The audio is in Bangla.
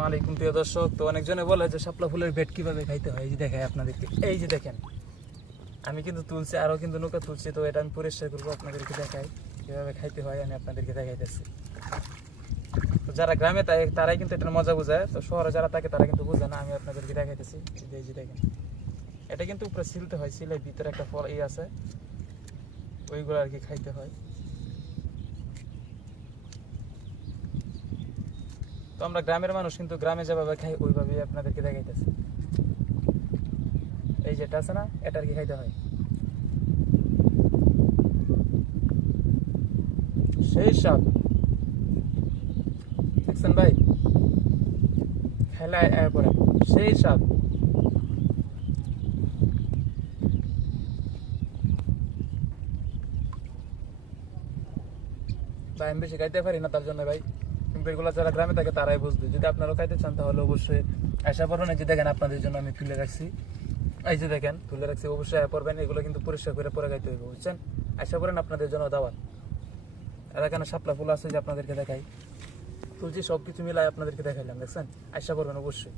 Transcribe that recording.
আসসালামু আলাইকুম প্রিয় দর্শক। তো অনেকজনে বলে যে শাপলা ফুলের বেড কিভাবে খাইতে হয়, এই যে দেখাই আপনাদেরকে। এই যে দেখেন, আমি কিন্তু তুলছি, আরও কিন্তু নৌকা তুলছি। তো এটা আমি পরিষ্কার করবো, আপনাদেরকে দেখাই কিভাবে খাইতে হয়। আমি আপনাদেরকে দেখাইতেছি। তো যারা গ্রামে তারাই কিন্তু এটার মজা বোঝায়, তো শহরে যারা থাকে তারা কিন্তু বোঝে না। আমি আপনাদেরকে দেখাইতেছি। এই যে দেখেন, এটা কিন্তু উপরে সিলতে হয়, সিলে ভিতরে একটা ফল আছে, ওইগুলো আর কি খাইতে হয়। তো আমরা গ্রামের মানুষ, কিন্তু গ্রামে যেভাবে খাই ওইভাবেই আপনাদেরকে দেখাইতেছি। এই যেটা আছে না, এটা আর কি খাইতে হয়। সেই স্বাদ দেখছেন ভাই, খেলায় পরে সেই স্বাদ। ভাই আমি বেশি খাইতে পারি না, তার জন্য ভাই। কিন্তু এগুলো যারা গ্রামে থাকে তারাই বুঝবে। যদি আপনারাও খাইতে চান তাহলে অবশ্যই আশা করবেন। এই যে দেখেন, আপনাদের জন্য আমি তুলে রাখছি। এই যে দেখেন, তুলে রাখছি, অবশ্যই আশা করবেন। এগুলো কিন্তু পরিষ্কার করে পরে খাইতে হইব, বুঝছেন। আশা করেন আপনাদের জন্য দাওয়াত। আর এখানে শাপলা ফুল আছে, যে আপনাদেরকে দেখাই, তুলছি, সবকিছু মিলাই আপনাদেরকে দেখাইলাম, দেখছেন। আশা করবেন অবশ্যই।